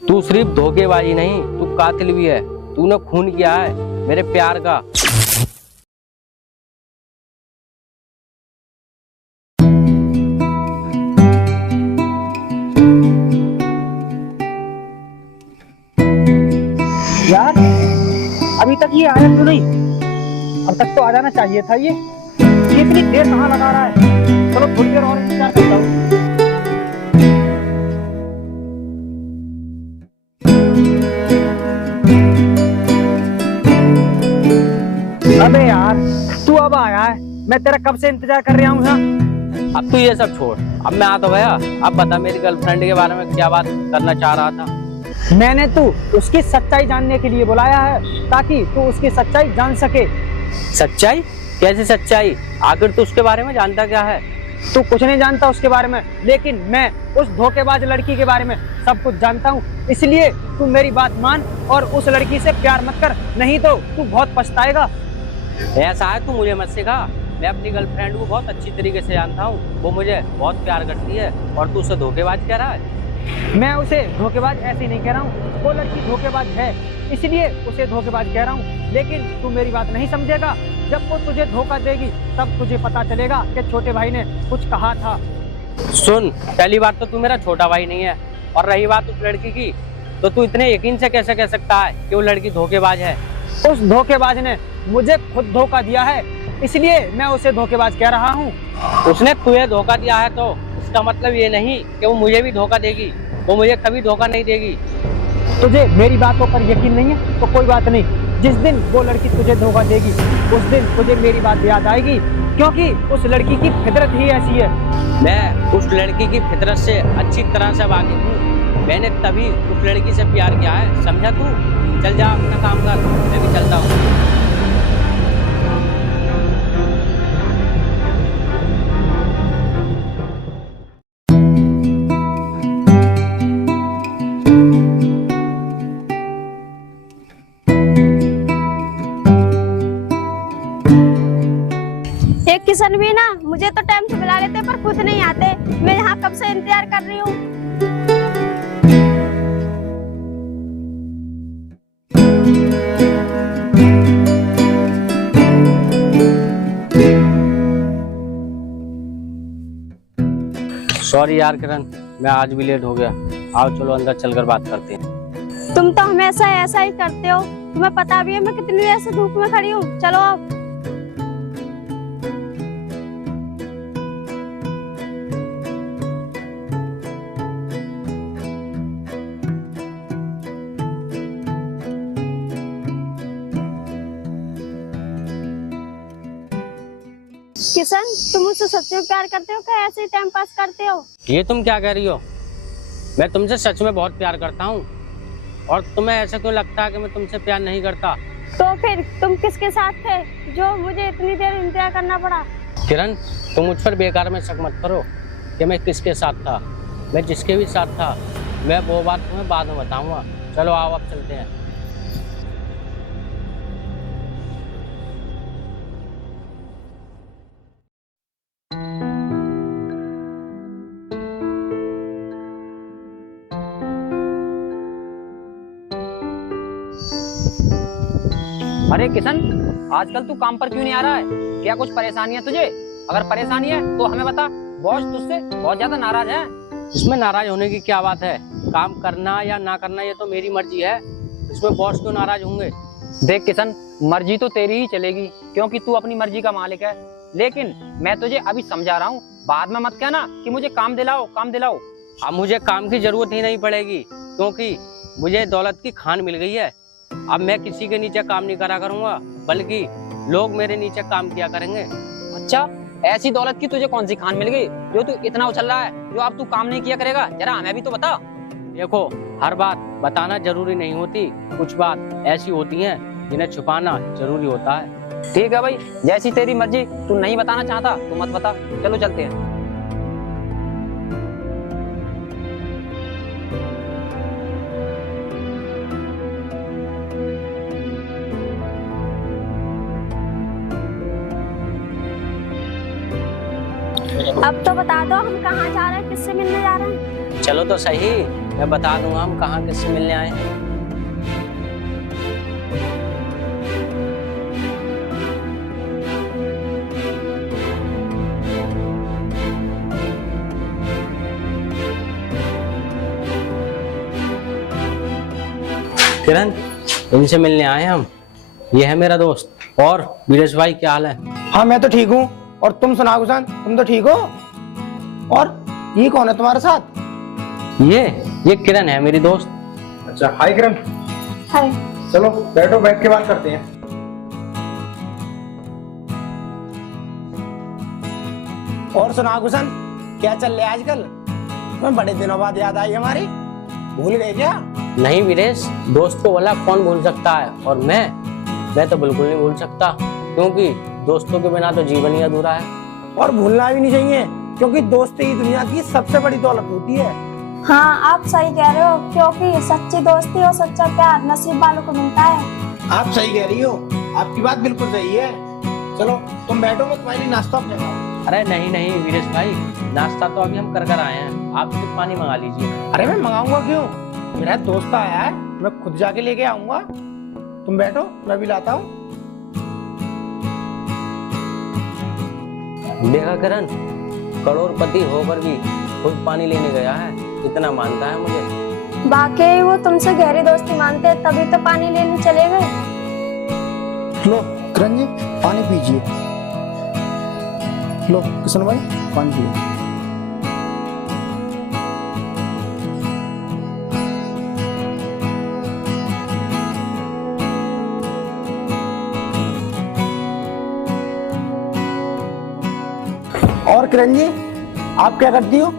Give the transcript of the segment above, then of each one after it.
तू सिर्फ धोखेबाजी नहीं, तू कातिल भी है। तूने खून किया है मेरे प्यार का। यार अभी तक ये आया क्यों नहीं? अब तक तो आ जाना चाहिए था। ये इतनी देर कहाँ लगा रहा है? चलो थोड़ी देर और इंतजार करता हूँ। अबे यार तू अब आया है, मैं तेरा कब से इंतजार कर रहा हूँ। यहाँ अब तू ये सब छोड़, अब मैं आ तो गया। अब बता मेरी गर्लफ्रेंड के बारे में क्या बात करना चाह रहा था। मैंने तू उसकी सच्चाई जानने के लिए बुलाया है, ताकि तू उसकी सच्चाई जान सके। सच्चाई? कैसी सच्चाई? आखिर तू उसके बारे में जानता क्या है? तू कुछ नहीं जानता उसके बारे में, लेकिन मैं उस धोखेबाज लड़की के बारे में सब कुछ जानता हूँ। इसलिए तू मेरी बात मान और उस लड़की से प्यार मत कर, नहीं तो तू बहुत पछताएगा। ऐसा है, तू मुझे मत सिखा। मैं अपनी गर्लफ्रेंड को बहुत अच्छी तरीके से जानता हूँ। वो मुझे बहुत प्यार करती है और तू उसे धोखेबाज कह रहा है। मैं उसे धोखेबाज ऐसे नहीं कह रहा हूँ, वो लड़की धोखेबाज है, इसलिए उसे धोखेबाज कह रहा हूँ। लेकिन तू मेरी बात नहीं समझेगा। जब वो तुझे धोखा देगी तब तुझे पता चलेगा कि छोटे भाई ने कुछ कहा था। सुन, पहली बात तो तू मेरा छोटा भाई नहीं है, और रही बात उस लड़की की, तो तू इतने यकीन से कैसे कह सकता है कि वो लड़की धोखेबाज है? उस धोखेबाज ने मुझे खुद धोखा दिया है, इसलिए मैं उसे धोखेबाज कह रहा हूँ। उसने तुझे धोखा दिया है तो इसका मतलब ये नहीं कि वो मुझे भी धोखा देगी। वो मुझे कभी धोखा नहीं देगी। तुझे मेरी बातों पर यकीन नहीं है तो कोई बात नहीं। जिस दिन वो लड़की तुझे धोखा देगी उस दिन तुझे मेरी बात याद आएगी, क्योंकि उस लड़की की फितरत ही ऐसी है। मैं उस लड़की की फितरत से अच्छी तरह से वाकिफ हूँ। मैंने तभी उस लड़की से प्यार किया है, समझा तू? चल जा अपना काम कर, मैं भी चलता हूँ। एक किशन भी ना मुझे तो टाइम से बुला लेते पर खुद नहीं आते। मैं यहाँ कब से इंतजार कर रही हूँ। सॉरी यार किरण, मैं आज भी लेट हो गया। आओ चलो अंदर चलकर बात करते हैं। तुम तो हमेशा ऐसा ही करते हो। तुम्हें पता भी है मैं कितनी देर से धूप में खड़ी हूँ। चलो अब। किशन, तुम मुझसे सच में प्यार करते हो क्या ऐसे ही टाइम पास करते हो? ये तुम क्या कह रही हो? मैं तुमसे सच में बहुत प्यार करता हूँ। और तुम्हें ऐसा क्यों लगता है कि मैं तुमसे प्यार नहीं करता? तो फिर तुम किसके साथ थे जो मुझे इतनी देर इंतजार करना पड़ा? किरण, तुम मुझ पर बेकार में शक मत करो कि मैं किसके साथ था। मैं जिसके भी साथ था मैं वो बात तुम्हें बाद में बताऊंगा। चलो आओ अब चलते हैं। अरे किशन, आजकल तू काम पर क्यों नहीं आ रहा है? क्या कुछ परेशानी है तुझे? अगर परेशानी है तो हमें बता। बॉस तुझसे बहुत ज्यादा नाराज है। इसमें नाराज होने की क्या बात है? काम करना या ना करना ये तो मेरी मर्जी है। इसमें बॉस क्यों नाराज होंगे? देख किशन, मर्जी तो तेरी ही चलेगी क्योंकि तू अपनी मर्जी का मालिक है। लेकिन मैं तुझे अभी समझा रहा हूँ, बाद में मत कहना कि मुझे काम दिलाओ काम दिलाओ। अब मुझे काम की जरूरत ही नहीं पड़ेगी, क्योंकि मुझे दौलत की खान मिल गई है। अब मैं किसी के नीचे काम नहीं करा करूंगा, बल्कि लोग मेरे नीचे काम किया करेंगे। अच्छा, ऐसी दौलत की तुझे कौन सी खान मिल गई जो तू इतना उछल रहा है, जो अब तू काम नहीं किया करेगा? जरा हमें भी तो बता। देखो, हर बात बताना जरूरी नहीं होती। कुछ बात ऐसी होती हैं जिन्हें छुपाना जरूरी होता है। ठीक है भाई, जैसी तेरी मर्जी। तू नहीं बताना चाहता तो मत बता। चलो चलते हैं। अब तो बता दो हम कहाँ जा रहे हैं, किससे मिलने जा रहे हैं? चलो तो सही, मैं बता दूंगा हम कहाँ किससे मिलने आए हैं। किरण, इनसे मिलने आए हैं हम। ये है मेरा दोस्त। और वीरेश भाई, क्या हाल है? हाँ मैं तो ठीक हूँ। और तुम सुनाओ गुसान, तुम तो ठीक हो? और ये कौन है तुम्हारे साथ? ये किरण है मेरी दोस्त। अच्छा, हाय किरण। हाय। चलो बैठो, बैठ के बात करते हैं। और सुनाओ गुसान, क्या चल रहा है आजकल? तुम्हें बड़े दिनों बाद याद आई हमारी, भूल गए क्या? नहीं वीरेश, दोस्त को बोला कौन भूल सकता है, और मैं तो बिल्कुल नहीं भूल सकता, क्योंकि दोस्तों के बिना तो जीवन ही अधूरा है। और भूलना भी नहीं चाहिए, क्योंकि दोस्ती ही दुनिया की सबसे बड़ी दौलत होती है। हाँ, आप सही कह रहे हो, क्योंकि सच्ची दोस्ती और सच्चा प्यार नसीब वालों को मिलता है। आप सही कह रही हो, आपकी बात बिल्कुल सही है। चलो तुम बैठो, मैं तुम्हारे लिए नाश्ता बनाऊं। अरे नहीं वीरेश भाई, नाश्ता तो अभी हम कर आए हैं, आप सिर्फ पानी मंगा लीजिए। अरे मैं मंगाऊंगा क्यों, मेरा दोस्त आया है, मैं खुद जाके लेके आऊंगा। तुम बैठो, मैं भी लाता हूँ। देखा किरण, करोड़पति होकर भी खुद पानी लेने गया है, इतना मानता है मुझे। वाकई वो तुमसे गहरी दोस्ती मानते, तभी तो पानी लेने चले गए। लो किरण जी, पानी पीजिए। लो किशन भाई, पानी पिए। और किरण जी, आप क्या करती हो?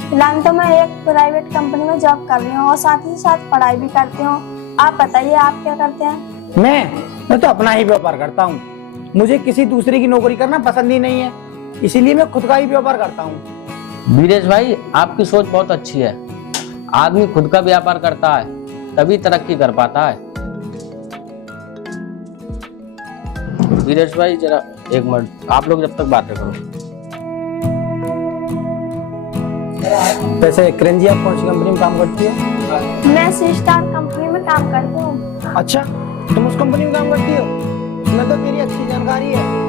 फिलहाल तो मैं एक प्राइवेट कंपनी में जॉब कर रही हूँ और साथ ही साथ पढ़ाई भी करती हूँ। आप बताइए, आप क्या करते हैं? मैं तो अपना ही व्यापार करता हूँ। मुझे किसी दूसरे की नौकरी करना पसंद ही नहीं है, इसीलिए मैं खुद का ही व्यापार करता हूँ। वीरेश भाई, आपकी सोच बहुत अच्छी है। आदमी खुद का व्यापार करता है तभी तरक्की कर पाता है। वीरेश भाई जरा एक मिनट, आप लोग जब तक बातें करो। वैसे किरण जी, आप कौन सी कंपनी में काम करती हो? मैं सी स्टार कंपनी में काम करती हूँ। अच्छा, तुम उस कंपनी में काम करती हो? इसमें तो मेरी अच्छी जानकारी है।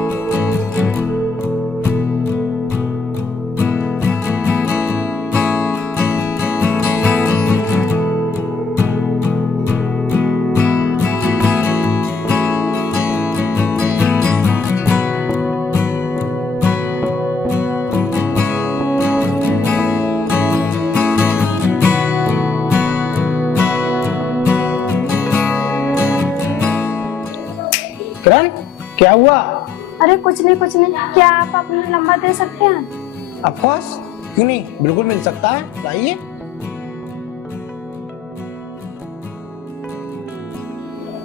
किरण, क्या हुआ? अरे कुछ नहीं, क्या आप अपना नंबर दे सकते हैं? ऑफ कोर्स, क्यों नहीं, बिल्कुल मिल सकता है, लाइए।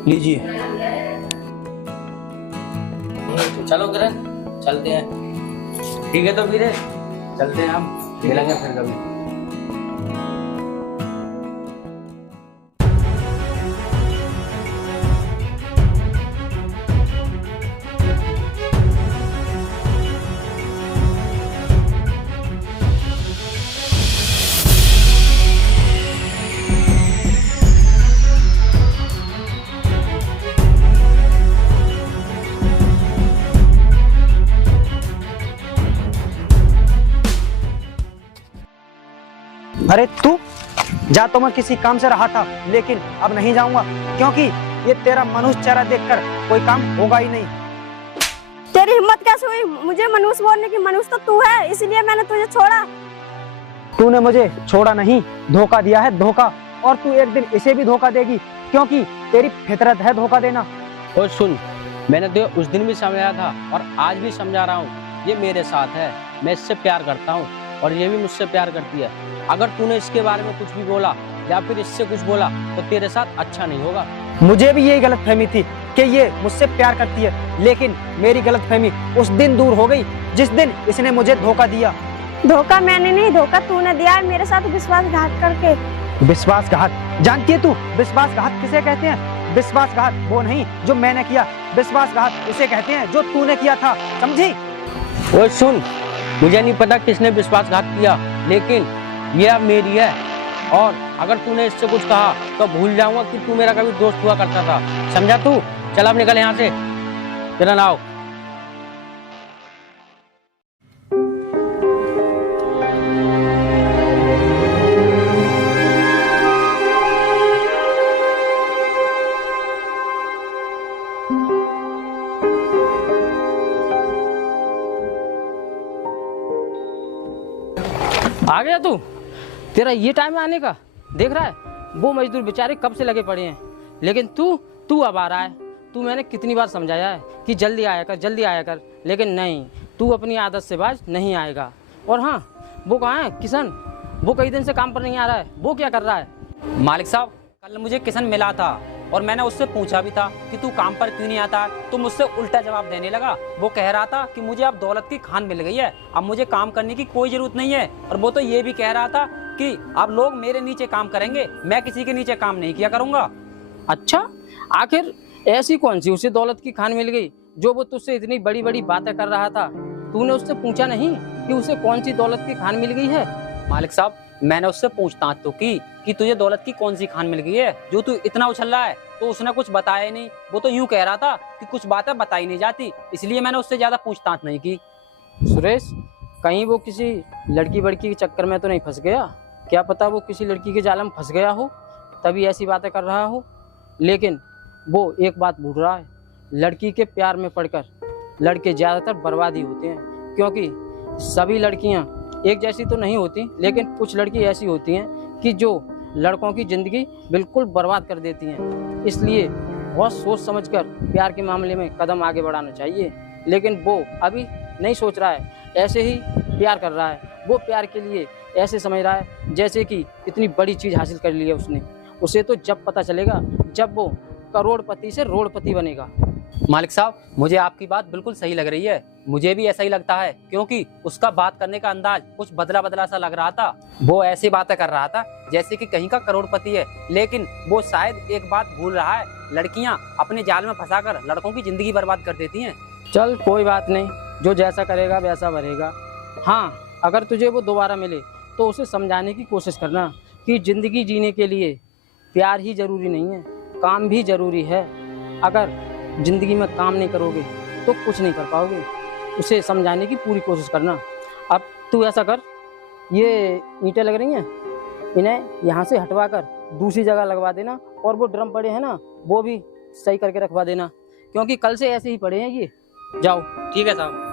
लीजिए। चलो किरण, चलते हैं। ठीक है तो वीरेश, चलते हैं, हम मिलेंगे फिर कभी। अरे तू जा, तो मैं किसी काम से रहा था, लेकिन अब नहीं जाऊंगा, क्योंकि ये तेरा मनुष्य चेहरा देखकर कोई काम होगा ही नहीं। तेरी हिम्मत कैसे हुई मुझे मनुष्य बोलने की? मनुष्य तो तू है, इसलिए मैंने तुझे छोड़ा। तूने मुझे छोड़ा नहीं, धोखा दिया है, धोखा। और तू एक दिन इसे भी धोखा देगी, क्योंकि तेरी फितरत है धोखा देना। और सुन, मैंने तो उस दिन भी समझाया था और आज भी समझा रहा हूँ, ये मेरे साथ है, मैं इससे प्यार करता हूँ और ये भी मुझसे प्यार करती है। अगर तूने इसके बारे में कुछ भी बोला या फिर इससे कुछ बोला तो तेरे साथ अच्छा नहीं होगा। मुझे भी यही गलतफहमी थी कि ये मुझसे प्यार करती है, लेकिन मेरी गलतफहमी उस दिन दूर हो गई जिस दिन इसने मुझे धोखा दिया। धोखा मैंने नहीं, धोखा तूने दिया है मेरे साथ विश्वासघात करके। विश्वासघात? जानती है तू विश्वासघात किसे कहते हैं? विश्वासघात वो नहीं जो मैंने किया, विश्वासघात उसे कहते हैं जो तूने किया था, समझी? और सुन, मुझे नहीं पता किसने विश्वासघात किया, लेकिन ये अब मेरी है, और अगर तूने इससे कुछ कहा तो भूल जाऊंगा कि तू मेरा कभी दोस्त हुआ करता था, समझा तू? चल अब निकल यहाँ से, तेरा नाव। आ गया तू? तेरा ये टाइम है आने का? देख रहा है वो मजदूर बेचारे कब से लगे पड़े हैं, लेकिन तू अब आ रहा है। तू मैंने कितनी बार समझाया है कि जल्दी आया कर, जल्दी आया कर, लेकिन नहीं, तू अपनी आदत से बाज नहीं आएगा। और हाँ, वो कहाँ है किशन? वो कई दिन से काम पर नहीं आ रहा है, वो क्या कर रहा है? मालिक साहब, कल मुझे किशन मिला था और मैंने उससे पूछा भी था कि तू काम पर क्यों नहीं आता, तो मुझसे उल्टा जवाब देने लगा। वो कह रहा था कि मुझे अब दौलत की खान मिल गई है, अब मुझे काम करने की कोई जरूरत नहीं है। और वो तो ये भी कह रहा था कि अब लोग मेरे नीचे काम करेंगे, मैं किसी के नीचे काम नहीं किया करूंगा। अच्छा, आखिर ऐसी कौन सी उसे दौलत की खान मिल गई जो वो तुझसे इतनी बड़ी बड़ी बातें कर रहा था? तूने उससे पूछा नहीं कि उसे कौन सी दौलत की खान मिल गई है? मालिक साहब, मैंने उससे पूछताछ तो की कि तुझे दौलत की कौन सी खान मिल गई है जो तू इतना उछल रहा है, तो उसने कुछ बताया नहीं। वो तो यूं कह रहा था कि कुछ बातें बताई नहीं जाती, इसलिए मैंने उससे ज्यादा पूछताछ नहीं की। सुरेश, कहीं वो किसी लड़की बड़की के चक्कर में तो नहीं फंस गया? क्या पता वो किसी लड़की के जाल में फंस गया हो, तभी ऐसी बातें कर रहा हो। लेकिन वो एक बात भूल रहा है, लड़की के प्यार में पड़कर लड़के ज़्यादातर बर्बाद ही होते हैं, क्योंकि सभी लड़कियां एक जैसी तो नहीं होती, लेकिन कुछ लड़की ऐसी होती हैं कि जो लड़कों की ज़िंदगी बिल्कुल बर्बाद कर देती हैं। इसलिए बहुत सोच समझकर प्यार के मामले में कदम आगे बढ़ाना चाहिए, लेकिन वो अभी नहीं सोच रहा है, ऐसे ही प्यार कर रहा है। वो प्यार के लिए ऐसे समझ रहा है जैसे कि इतनी बड़ी चीज़ हासिल कर ली है उसने। उसे तो जब पता चलेगा जब वो करोड़पति से रोड़पति बनेगा। मालिक साहब, मुझे आपकी बात बिल्कुल सही लग रही है, मुझे भी ऐसा ही लगता है, क्योंकि उसका बात करने का अंदाज कुछ बदला बदला सा लग रहा था। वो ऐसी बातें कर रहा था जैसे कि कहीं का करोड़पति है, लेकिन वो शायद एक बात भूल रहा है, लड़कियां अपने जाल में फंसाकर लड़कों की जिंदगी बर्बाद कर देती हैं। चल कोई बात नहीं, जो जैसा करेगा वैसा भरेगा। हाँ, अगर तुझे वो दोबारा मिले तो उसे समझाने की कोशिश करना कि ज़िंदगी जीने के लिए प्यार ही ज़रूरी नहीं है, काम भी ज़रूरी है। अगर ज़िंदगी में काम नहीं करोगे तो कुछ नहीं कर पाओगे। उसे समझाने की पूरी कोशिश करना। अब तू ऐसा कर, ये ईंटें लग रही हैं, इन्हें यहाँ से हटवा कर दूसरी जगह लगवा देना, और वो ड्रम पड़े हैं ना, वो भी सही करके रखवा देना, क्योंकि कल से ऐसे ही पड़े हैं ये। जाओ। ठीक है साहब।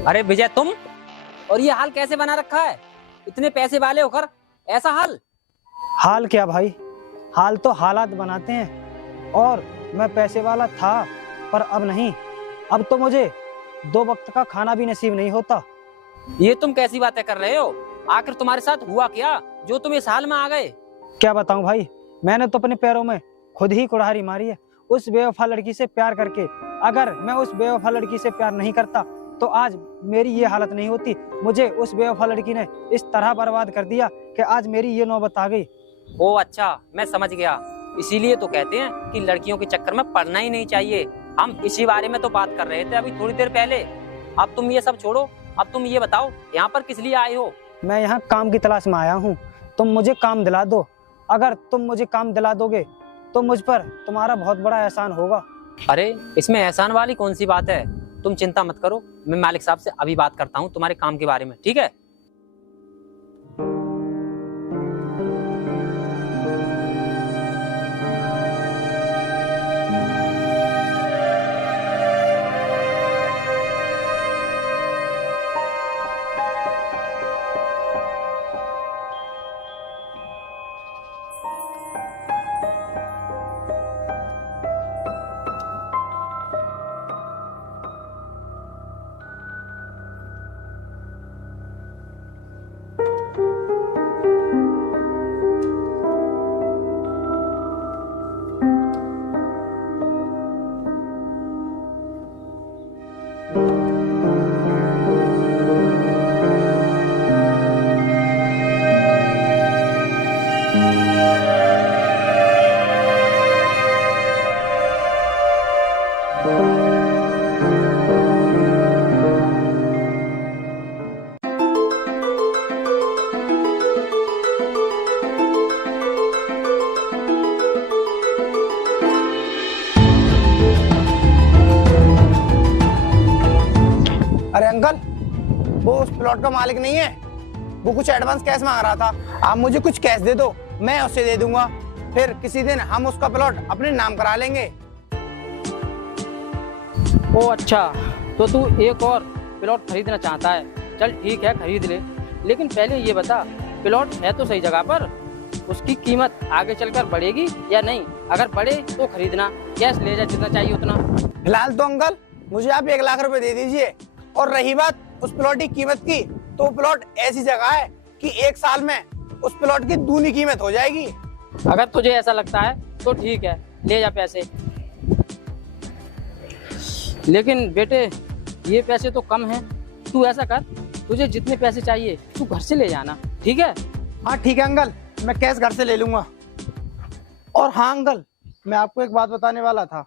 अरे विजय, तुम और ये हाल कैसे बना रखा है? इतने पैसे वाले होकर ऐसा हाल? हाल क्या भाई, हाल तो हालात बनाते हैं। और मैं पैसे वाला था, पर अब नहीं। अब तो मुझे 2 वक्त का खाना भी नसीब नहीं होता। ये तुम कैसी बातें कर रहे हो? आखिर तुम्हारे साथ हुआ क्या जो तुम इस हाल में आ गए? क्या बताऊं भाई, मैंने तो अपने पैरों में खुद ही कुल्हाड़ी मारी है, उस बेवफा लड़की से प्यार करके। अगर मैं उस बेवफा लड़की से प्यार नहीं करता तो आज मेरी ये हालत नहीं होती। मुझे उस बेवफा लड़की ने इस तरह बर्बाद कर दिया कि आज मेरी ये नौबत आ गई। ओ अच्छा, मैं समझ गया। इसीलिए तो कहते हैं कि लड़कियों के चक्कर में पड़ना ही नहीं चाहिए। हम इसी बारे में तो बात कर रहे थे अभी थोड़ी देर पहले। अब तुम ये सब छोड़ो, अब तुम ये बताओ यहाँ पर किस लिए आए हो? मैं यहाँ काम की तलाश में आया हूँ। तुम मुझे काम दिला दो। अगर तुम मुझे काम दिला दोगे तो मुझ पर तुम्हारा बहुत बड़ा एहसान होगा। अरे इसमें एहसान वाली कौन सी बात है? तुम चिंता मत करो, मैं मालिक साहब से अभी बात करता हूँ तुम्हारे काम के बारे में, ठीक है? अरे अंकल, वो उस प्लॉट का मालिक नहीं है। वो कुछ एडवांस कैश मांग रहा था। आप मुझे कुछ कैश दे दो, मैं उसे दे दूंगा। फिर किसी दिन हम उसका प्लॉट अपने नाम करा लेंगे। ओ अच्छा, तो तू एक और प्लॉट खरीदना चाहता है? चल ठीक है, खरीद ले। लेकिन पहले ये बता, प्लॉट है तो सही जगह पर? उसकी कीमत आगे चलकर बढ़ेगी या नहीं? अगर बढ़े तो खरीदना, कैश ले जा जितना चाहिए उतना। फिलहाल तो अंकल मुझे आप 1 लाख रुपए दे दीजिए। और रही बात उस प्लॉट की कीमत की, तो वो प्लॉट ऐसी जगह है कि 1 साल में उस प्लॉट की दूनी कीमत हो जाएगी। अगर तुझे ऐसा लगता है तो ठीक है, ले जा पैसे। लेकिन बेटे ये पैसे तो कम हैं। तू ऐसा कर, तुझे जितने पैसे चाहिए तू घर से ले जाना, ठीक है? हाँ ठीक है अंकल, मैं कैश घर से ले लूंगा। और हाँ अंकल, मैं आपको एक बात बताने वाला था।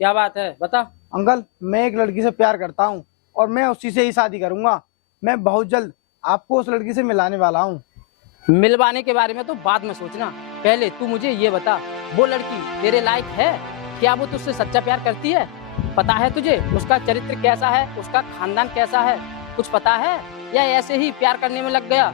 क्या बात है, बता। अंकल, मैं एक लड़की से प्यार करता हूँ और मैं उसी से ही शादी करूंगा। मैं बहुत जल्द आपको उस लड़की से मिलाने वाला हूँ। मिलवाने के बारे में तो बाद में सोचना, पहले तू मुझे ये बता, वो लड़की तेरे लायक है? क्या वो तुझसे सच्चा प्यार करती है? पता है तुझे उसका चरित्र कैसा है, उसका खानदान कैसा है? कुछ पता है या ऐसे ही प्यार करने में लग गया?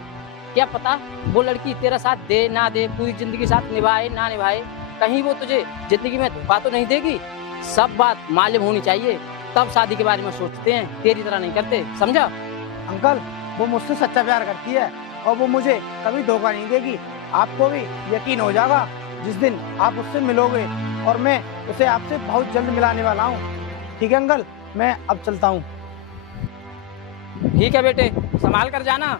क्या पता वो लड़की तेरा साथ दे ना दे, पूरी जिंदगी साथ निभाए ना निभाए, कहीं वो तुझे जिंदगी में धोखा तो नहीं देगी? सब बात मालूम होनी चाहिए, तब शादी के बारे में सोचते हैं, तेरी तरह नहीं करते, समझा? अंकल, वो मुझसे सच्चा प्यार करती है और वो मुझे कभी धोखा नहीं देगी। आपको भी यकीन हो जाएगा जिस दिन आप उससे मिलोगे, और मैं उसे आपसे बहुत जल्द मिलाने वाला हूँ। ठीक है अंकल, मैं अब चलता हूँ। ठीक है बेटे, संभाल कर जाना।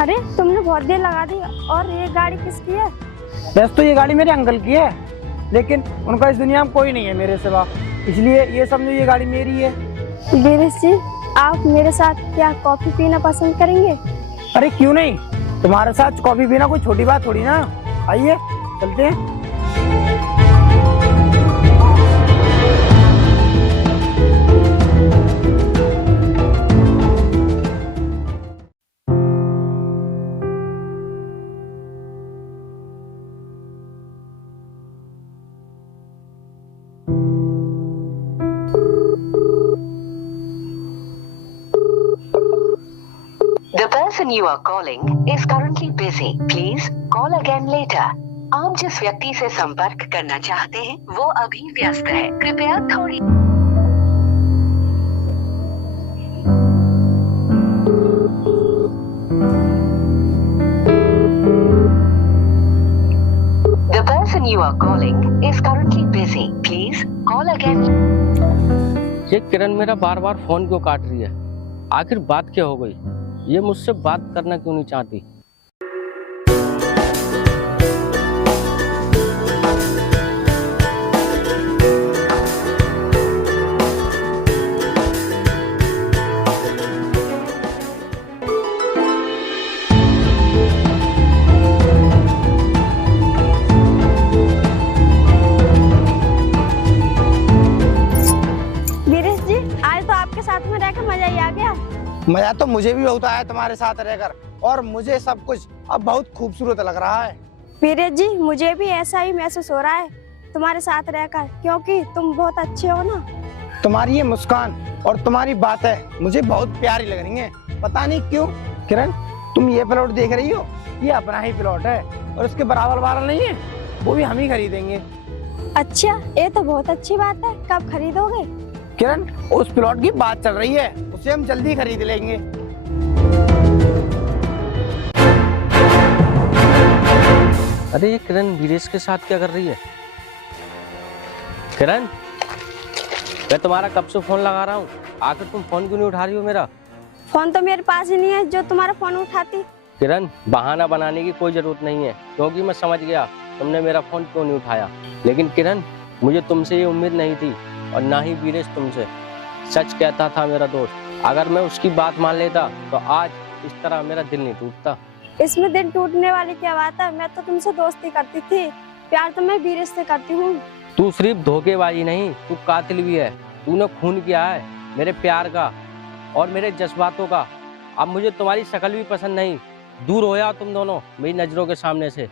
अरे तुमने बहुत देर लगा दी। और ये गाड़ी किसकी है? वैसे तो ये गाड़ी मेरे अंकल की है, लेकिन उनका इस दुनिया में कोई नहीं है मेरे सिवा, इसलिए ये समझो ये गाड़ी मेरी है। वीरेश जी, आप मेरे साथ क्या कॉफी पीना पसंद करेंगे? अरे क्यों नहीं, तुम्हारे साथ कॉफी पीना कोई छोटी बात थोड़ी ना। आइए चलते हैं। person you are calling is currently busy. Please call again later. आप जिस व्यक्ति से संपर्क करना चाहते हैं वो अभी व्यस्त है, कृपया थोड़ी The person you are calling is currently busy. Please call again. ये किरण मेरा बार बार फोन क्यों काट रही है? आखिर बात क्या हो गई? ये मुझसे बात करना क्यों नहीं चाहती? वीरेश जी, आज तो आपके साथ में रहकर मजा ही आ गया। मजा तो मुझे भी बहुत आया तुम्हारे साथ रहकर, और मुझे सब कुछ अब बहुत खूबसूरत लग रहा है। वीरेश जी, मुझे भी ऐसा ही महसूस हो रहा है तुम्हारे साथ रहकर, क्योंकि तुम बहुत अच्छे हो ना। तुम्हारी ये मुस्कान और तुम्हारी बातें मुझे बहुत प्यारी लग रही हैं। पता नहीं क्यों। किरण, तुम ये प्लॉट देख रही हो, ये अपना ही प्लॉट है और इसके बराबर वाला नहीं है, वो भी हम ही खरीदेंगे। अच्छा, ये तो बहुत अच्छी बात है। कब खरीदोगे? किरण, उस प्लॉट की बात चल रही है, उसे हम जल्दी खरीद लेंगे। अरे ये किरण वीरेश के साथ क्या कर रही है? किरण, मैं तुम्हारा कब से फोन लगा रहा हूँ, आखिर तुम फोन क्यों नहीं उठा रही हो मेरा? फोन तो मेरे पास ही नहीं है जो तुम्हारा फोन उठाती। किरण, बहाना बनाने की कोई जरूरत नहीं है, क्योंकि मैं समझ गया तुमने मेरा फोन क्यों नहीं उठाया। लेकिन किरण, मुझे तुमसे ये उम्मीद नहीं थी, और ना ही वीरेश तुमसे। सच कहता था मेरा दोस्त, अगर मैं उसकी बात मान लेता तो आज इस तरह मेरा दिल नहीं टूटता। इसमें दिल टूटने वाली क्या बात है? मैं तो तुमसे दोस्ती करती थी, प्यार तो मैं वीरेश से करती हूँ। तू सिर्फ धोखेबाजी नहीं, तू कातिल भी है। तूने खून किया है मेरे प्यार का और मेरे जज्बातों का। अब मुझे तुम्हारी शक्ल भी पसंद नहीं। दूर हो जाओ तुम दोनों मेरी नजरों के सामने से।